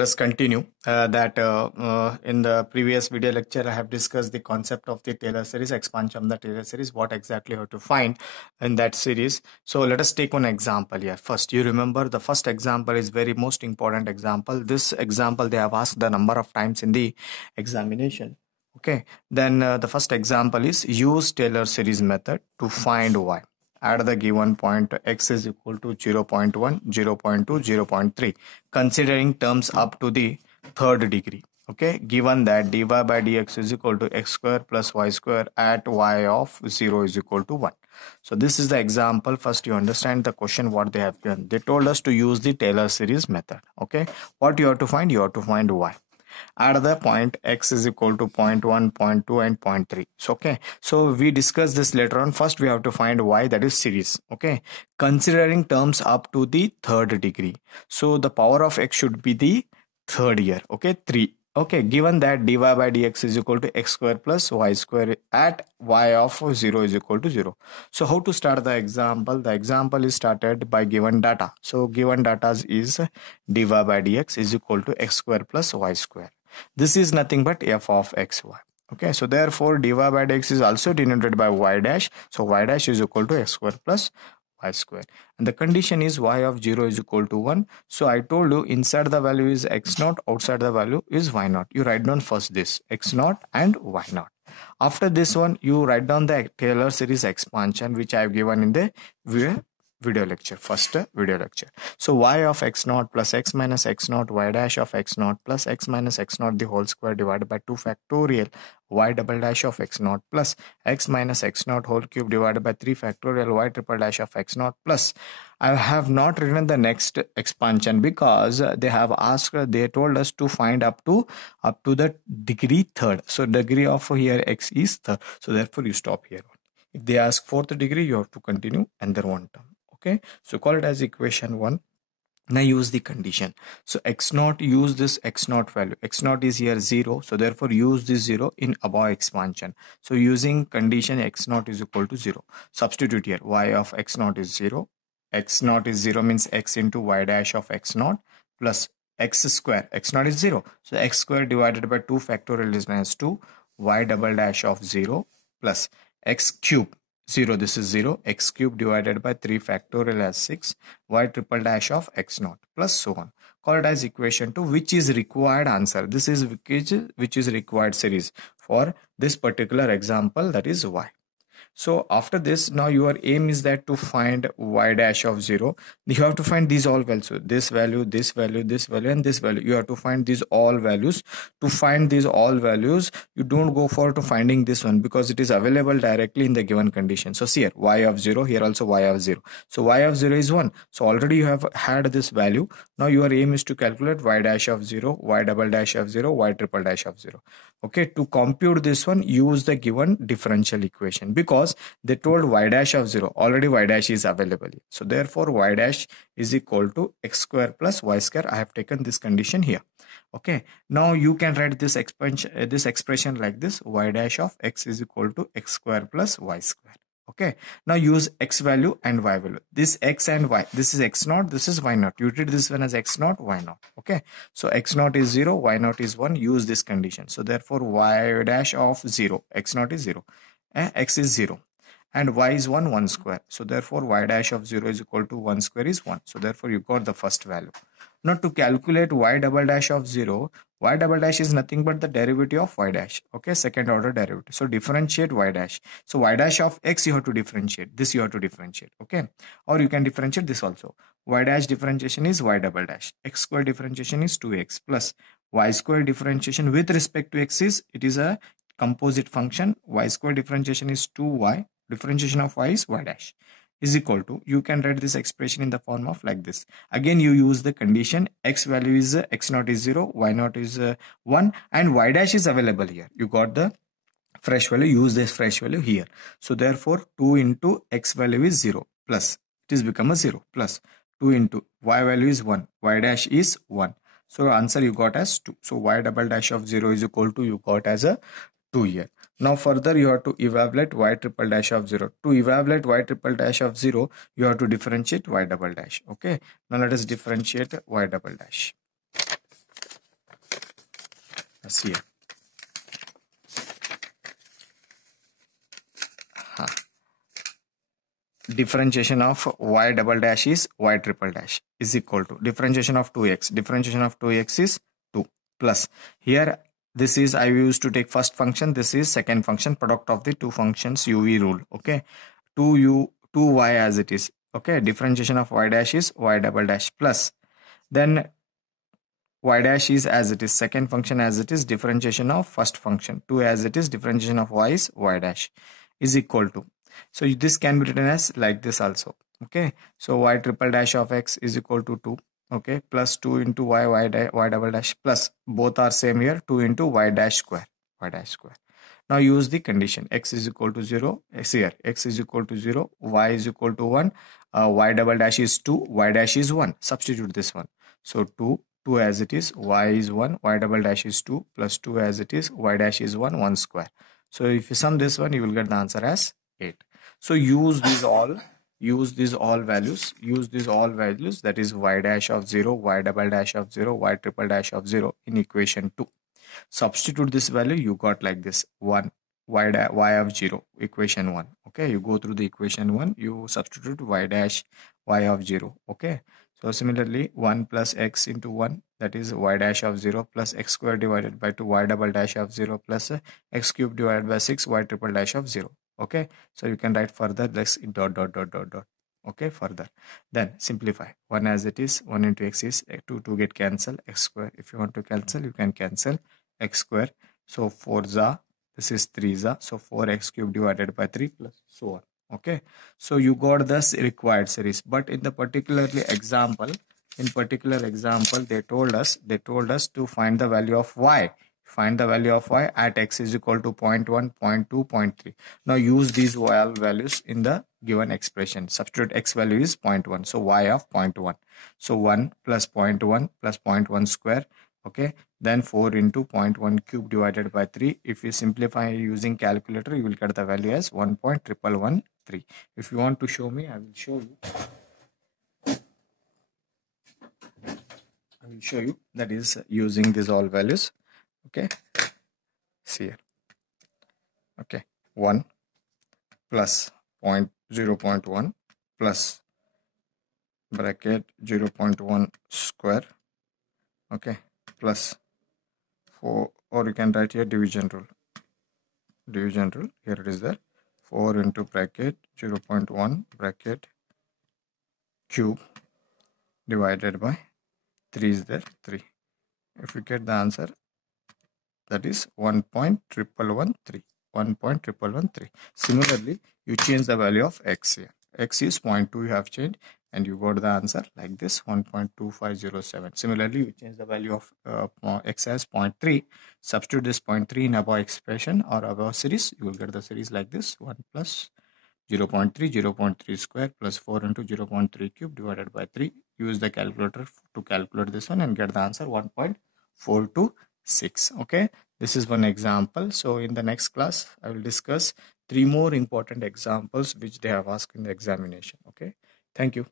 Let us continue in the previous video lecture I have discussed the concept of the Taylor series, expansion of the Taylor series, what exactly you have to find in that series. So let us take one example here. First, you remember the first example is very most important example. This example they have asked the number of times in the examination. Okay, then the first example is use Taylor series method to find y. At the given point x is equal to 0.1, 0.2, 0.3, considering terms up to the third degree. Okay, given that dy by dx is equal to x square plus y square at y of 0 is equal to 1. So this is the example. First you understand the question what they have given. They told us to use the Taylor series method. Okay, what you have to find? You have to find y. At the point x is equal to 0.1, 0.2 and 0.3. So okay, so we discuss this later on. First we have to find y, that is series. Okay, considering terms up to the third degree, so the power of x should be the third here. Okay, 3. Okay, given that dy by dx is equal to x square plus y square at y of 0 is equal to 0. So how to start the example? The example is started by given data. So given data is dy by dx is equal to x square plus y square. This is nothing but f of xy. Okay, so therefore dy by dx is also denoted by y dash. So y dash is equal to x square plus y square, and the condition is y of 0 is equal to 1. So I told you inside the value is x naught, outside the value is y naught. You write down first this x naught and y naught. After this one you write down the Taylor series expansion which I have given in the video lecture, first video lecture. So y of x naught plus x minus x naught, y dash of x naught plus x minus x naught the whole square divided by 2 factorial, y double dash of x naught plus x minus x naught whole cube divided by 3 factorial, y triple dash of x naught plus. I have not written the next expansion because they have asked, they told us to find up to the degree third. So degree of here x is third. So therefore you stop here. If they ask fourth degree, you have to continue another one term. Okay, so call it as equation 1. Now use the condition. So x naught, use this x naught value. X naught is here 0. So therefore use this 0 in above expansion. So using condition x naught is equal to 0. Substitute here. Y of x naught is 0. X naught is 0 means x into y dash of x naught plus x square. X naught is 0. So x square divided by 2 factorial is minus 2. Y double dash of 0 plus x cube. 0, this is 0, x cube divided by 3 factorial as 6, y triple dash of x naught plus so on. Call it as equation 2, which is required answer. This is which is required series for this particular example, that is y. So after this, now your aim is that to find y dash of 0. You have to find these all values. This value, this value, this value, and this value. You have to find these all values. To find these all values, you don't go for to finding this one because it is available directly in the given condition. So see here, y of 0, here also y of 0. So y of 0 is 1. So already you have had this value. Now your aim is to calculate y dash of 0, y double dash of 0, y triple dash of 0. Okay, to compute this one, use the given differential equation because they told y dash of 0, already y dash is available. So therefore y dash is equal to x square plus y square. I have taken this condition here. Okay, now you can write this expression like this: y dash of x is equal to x square plus y square. Okay, now use x value and y value. This x and y, this is x naught, this is y naught. You treat this one as x naught, y naught. Okay, so x naught is 0, y naught is 1. Use this condition. So therefore y dash of 0, x naught is 0, x is 0 and y is 1, 1 square. So therefore y dash of 0 is equal to 1 square is 1. So therefore you got the first value. Now to calculate y double dash of 0, y double dash is nothing but the derivative of y dash. Okay, second order derivative. So differentiate y dash. So y dash of x you have to differentiate. This you have to differentiate. Okay, or you can differentiate this also. Y dash differentiation is y double dash. X square differentiation is 2x plus y square differentiation with respect to x is, it is a composite function. Y square differentiation is 2y. Differentiation of y is y dash is equal to, you can write this expression in the form of like this. Again you use the condition, x value is x naught is 0, y naught is 1 and y dash is available here. You got the fresh value, use this fresh value here. So therefore 2 into x value is 0 plus it is become a 0 plus 2 into y value is 1, y dash is 1. So answer you got as 2. So y double dash of 0 is equal to, you got as a 2 here. Now further you have to evaluate y triple dash of 0. To evaluate y triple dash of 0, you have to differentiate y double dash. Okay, now let us differentiate y double dash. see here. Differentiation of y double dash is y triple dash is equal to differentiation of 2x. Differentiation of 2x is 2 plus here this is I used to take first function, this is second function, product of the two functions UV rule. Okay, 2y as it is. Okay, differentiation of y dash is y double dash plus then y dash is as it is, second function as it is, differentiation of first function 2 as it is, differentiation of y is y dash is equal to, so this can be written as like this also. Okay, so y triple dash of x is equal to 2, okay, plus 2 into y double dash plus both are same here, 2 into y dash square. Now use the condition, x is equal to 0, here x is equal to 0, y is equal to 1, y double dash is 2, y dash is 1, substitute this one, so 2 as it is, y is 1, y double dash is 2 plus 2 as it is, y dash is 1 square. So if you sum this one, you will get the answer as 8. So use these all values, that is y dash of 0, y double dash of 0, y triple dash of 0 in equation 2. Substitute this value, you got like this 1, y of 0, equation 1. Okay, you go through the equation 1, you substitute y dash y of 0. Okay, so similarly 1 plus x into 1, that is y dash of 0 plus x square divided by 2, y double dash of 0 plus x cube divided by 6, y triple dash of 0. Okay, so you can write further this dot. Okay, further then simplify 1 as it is, 1 into x is 2 get cancel, x square, if you want to cancel you can cancel x square, so 4 za, this is 3 za, so 4x cube divided by 3 plus so on. Okay, so you got this required series, but in the particular example they told us to find the value of y, at x is equal to 0.1, 0.2, 0.3. Now use these values in the given expression. Substitute x value is 0.1, so y of 0.1, so 1 plus 0.1 plus 0.1 square. Okay, then 4 into 0.1 cube divided by 3. If you simplify using calculator, you will get the value as 1.1113. If you want to show me, I will show you. That is using these all values. Okay, see here. Okay, 1 plus 0.1 plus bracket 0.1 square. Okay, plus 4, or you can write here division rule. Here it is there, 4 into bracket 0.1 bracket cube divided by 3 is there, 3. If you get the answer, that is 1.1113. Similarly, you change the value of x here. X is 0.2 you have changed, and you got the answer like this, 1.2507. Similarly, you change the value of x as 0.3. Substitute this 0.3 in above expression or above series. You will get the series like this, 1 plus 0.3 square plus 4 into 0.3 cube divided by 3. Use the calculator to calculate this one and get the answer 1.426. Okay, this is one example. So in the next class, I will discuss 3 more important examples which they have asked in the examination. Okay, thank you.